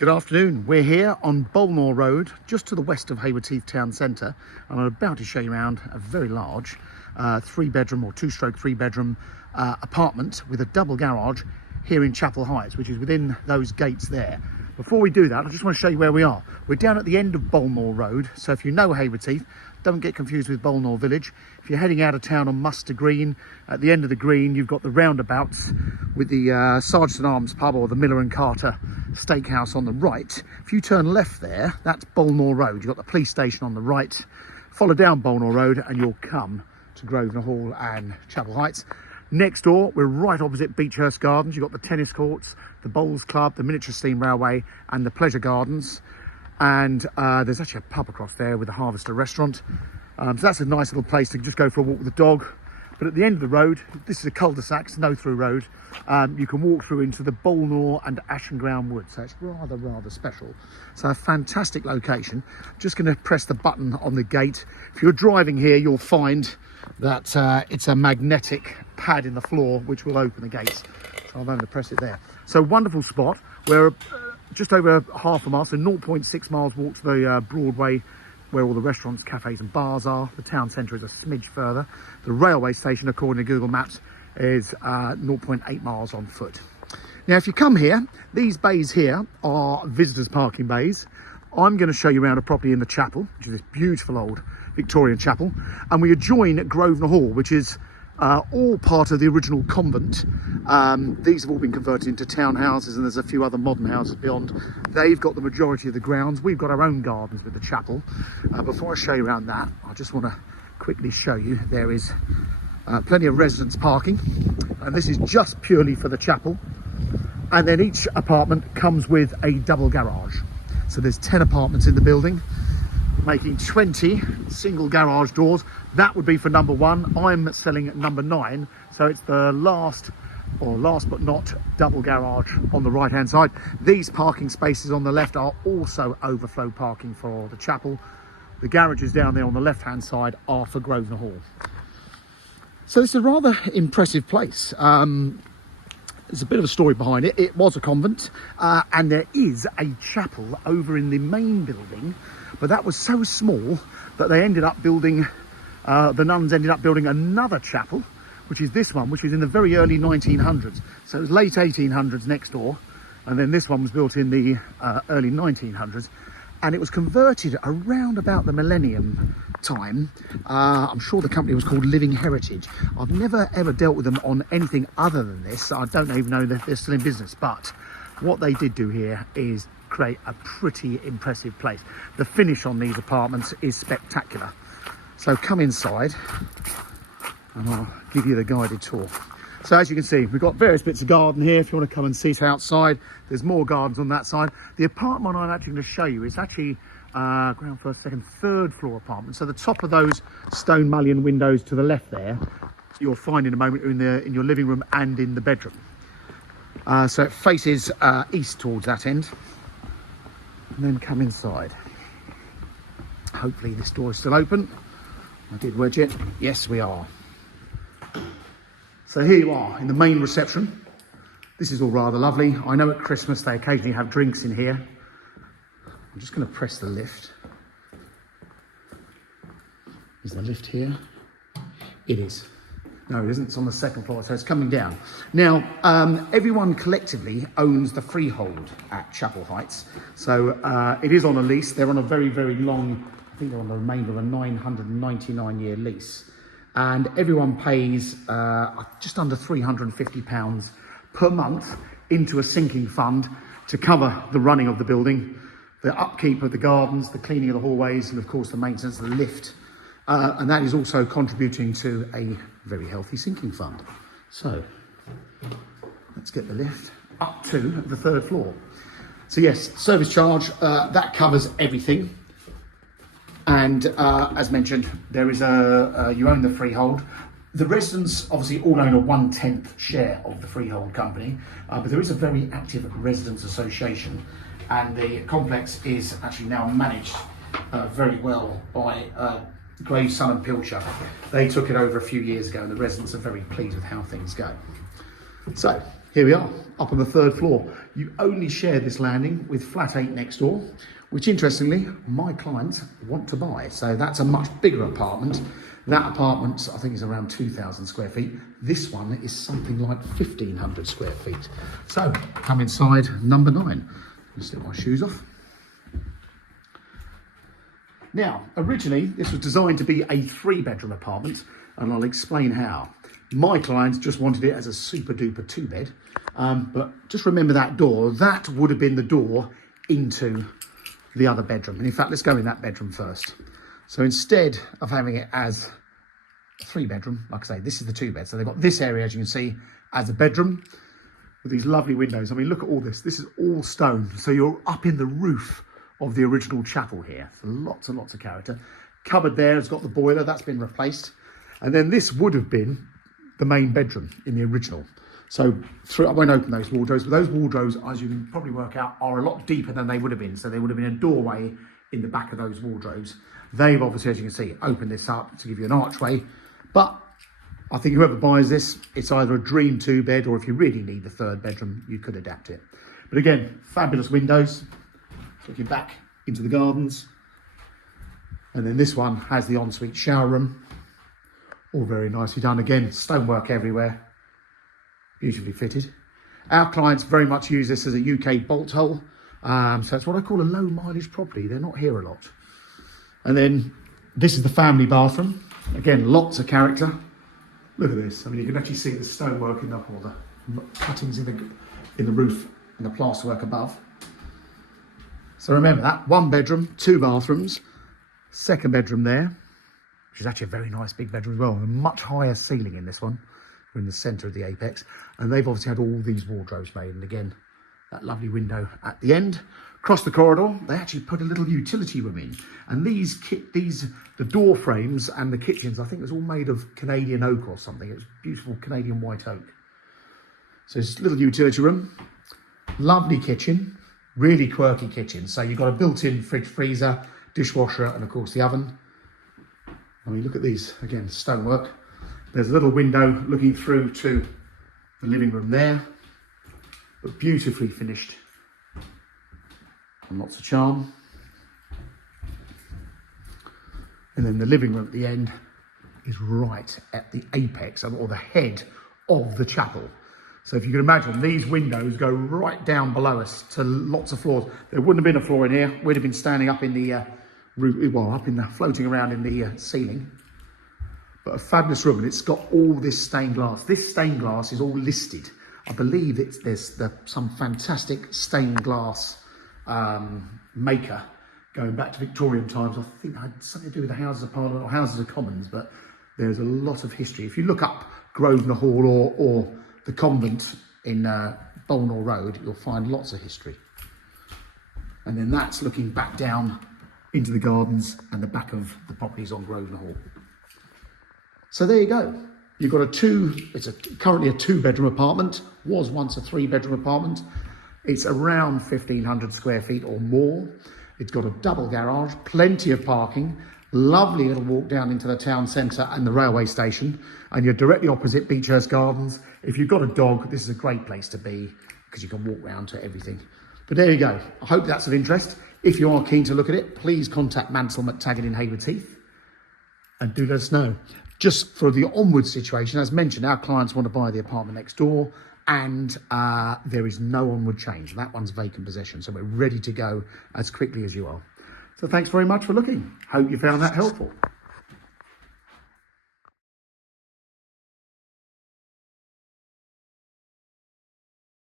Good afternoon. We're here on Bolnore Road, just to the west of Haywards Heath town centre, and I'm about to show you around a very large three-bedroom or two-stroke three-bedroom apartment with a double garage here in Chapel Heights, which is within those gates there. Before we do that, I just want to show you where we are. We're down at the end of Bolnore Road, so if you know Haywards Heath, don't get confused with Bolnore Village. If you're heading out of town on Muster Green, at the end of the green, you've got the roundabouts with the Sergeant Arms pub or the Miller and Carter steakhouse on the right. If you turn left there, that's Bolnore Road. You've got the police station on the right. Follow down Bolnore Road and you'll come to Grosvenor Hall and Chapel Heights. Next door, we're right opposite Beechhurst Gardens. You've got the tennis courts, the bowls club, the miniature steam railway and the pleasure gardens. And there's actually a pub across there with the Harvester restaurant. So that's a nice little place to just go for a walk with the dog. But at the end of the road, this is a cul-de-sac, it's no through road. You can walk through into the Bolnore and Ashenground Wood. So it's rather special. So a fantastic location. Just going to press the button on the gate. If you're driving here, you'll find that it's a magnetic pad in the floor, which will open the gates. So I'm going to press it there. So wonderful spot. We're just over half a mile, so 0.6 miles walk to the Broadway, where all the restaurants, cafes and bars are. The town centre is a smidge further. The railway station, according to Google Maps, is 0.8 miles on foot. Now, if you come here, these bays here are visitors parking bays. I'm going to show you around a property in the chapel, which is this beautiful old Victorian chapel. And we adjoin Grosvenor Hall, which is all part of the original convent. These have all been converted into townhouses, and there's a few other modern houses beyond. They've got the majority of the grounds. We've got our own gardens with the chapel. Before I show you around that, I just want to quickly show you there is plenty of residence parking, and this is just purely for the chapel. And then each apartment comes with a double garage. So there's 10 apartments in the building, making 20 single garage doors. That would be for number one. I'm selling at number 9, so it's the last but not double garage on the right hand side. These parking spaces on the left are also overflow parking for the chapel. The garages down there on the left hand side are for Grosvenor Hall. So it's a rather impressive place. There's a bit of a story behind it. It was a convent, and there is a chapel over in the main building, but that was so small that they ended up building, the nuns ended up building another chapel, which is this one, which is in the very early 1900s. So it was late 1800s next door, and then this one was built in the early 1900s, and it was converted around about the millennium time. I'm sure the company was called Living Heritage. I've never ever dealt with them on anything other than this. I don't even know that they're still in business, but what they did do here is create a pretty impressive place. The finish on these apartments is spectacular. So come inside and I'll give you the guided tour. So as you can see, we've got various bits of garden here. If you want to come and sit outside, there's more gardens on that side. The apartment I'm actually going to show you is actually ground first, second, third floor apartment. So the top of those stone mullion windows to the left there, you'll find in a moment in your living room and in the bedroom. So it faces east towards that end. And then come inside. Hopefully this door is still open. I did wedge it. Yes, we are. So here you are in the main reception. This is all rather lovely. I know at Christmas they occasionally have drinks in here. I'm just going to press the lift. Is the lift here? It is. No, it isn't. It's on the second floor, so it's coming down. Now, everyone collectively owns the freehold at Chapel Heights. So it is on a lease. They're on a very long, I think they're on the remainder of a 999-year lease. And everyone pays just under £350 per month into a sinking fund to cover the running of the building, the upkeep of the gardens, the cleaning of the hallways, and of course the maintenance of the lift. And that is also contributing to a very healthy sinking fund. So let's get the lift up to the third floor. So yes, service charge, that covers everything. And as mentioned, there is you own the freehold. The residents obviously all own a 1/10 share of the freehold company, but there is a very active residents association, and the complex is actually now managed very well by Graves, Son and Pilcher. They took it over a few years ago, and the residents are very pleased with how things go. So Here we are, up on the 3rd floor. You only share this landing with flat 8 next door, which interestingly, my clients want to buy. So that's a much bigger apartment. That apartment, I think, is around 2,000 square feet. This one is something like 1,500 square feet. So come inside number 9. Let's take my shoes off. Now, originally, this was designed to be a 3-bedroom apartment, and I'll explain how. My clients just wanted it as a super duper 2-bed, but just remember that door. That would have been the door into the other bedroom. And in fact, let's go in that bedroom first. So instead of having it as a 3-bedroom, like I say, this is the 2-bed. So they've got this area, as you can see, as a bedroom with these lovely windows. I mean, look at all this. This is all stone. So you're up in the roof of the original chapel here. So lots and lots of character. Cupboard there has got the boiler. That's been replaced. And then this would have been the main bedroom in the original. So I won't open those wardrobes, but those wardrobes, as you can probably work out, are a lot deeper than they would have been. So there would have been a doorway in the back of those wardrobes. They've obviously, as you can see, opened this up to give you an archway. But I think whoever buys this, it's either a dream 2-bed, or if you really need the 3rd bedroom, you could adapt it. But again, fabulous windows. Looking back into the gardens. And then this one has the ensuite shower room. All very nicely done. Again, stonework everywhere. Beautifully fitted. Our clients very much use this as a UK bolt hole. So it's what I call a low mileage property. They're not here a lot. And then this is the family bathroom. Again, lots of character. Look at this. I mean, you can actually see the stonework in the cuttings in the roof and the plasterwork above. So remember that, 1 bedroom, 2 bathrooms, 2nd bedroom there, which is actually a very nice big bedroom as well. A much higher ceiling in this one. We're in the centre of the apex. And they've obviously had all these wardrobes made. And again, that lovely window at the end. Across the corridor, they actually put a little utility room in. And the door frames and the kitchens, I think it was all made of Canadian oak or something. It was beautiful Canadian white oak. So it's a little utility room. Lovely kitchen. Really quirky kitchen. So you've got a built-in fridge, freezer, dishwasher, and of course the oven. I mean, look at these, again, stonework. There's a little window looking through to the living room there, but beautifully finished and lots of charm. And then the living room at the end is right at the apex, or the head of the chapel. So if you can imagine, these windows go right down below us to lots of floors. There wouldn't have been a floor in here. We'd have been standing up in the roof, well, floating around in the ceiling. But a fabulous room, and it's got all this stained glass. This stained glass is all listed. I believe there's some fantastic stained glass maker going back to Victorian times. I think it had something to do with the Houses of Parliament or Houses of Commons, but there's a lot of history. If you look up Grosvenor Hall or the convent in Bolnore Road, you'll find lots of history. And then that's looking back down into the gardens and the back of the properties on Grosvenor Hall. So there you go. You've got currently a 2-bedroom apartment, was once a 3-bedroom apartment. It's around 1,500 square feet or more. It's got a double garage, plenty of parking, lovely little walk down into the town centre and the railway station, and you're directly opposite Beechhurst Gardens. If you've got a dog, this is a great place to be because you can walk round to everything. But there you go. I hope that's of interest. If you are keen to look at it, please contact Mansell McTaggart in Haywards Heath and do let us know. Just for the onward situation, as mentioned, our clients want to buy the apartment next door, and there is no onward change. That one's vacant possession, so we're ready to go as quickly as you are. So thanks very much for looking. Hope you found that helpful.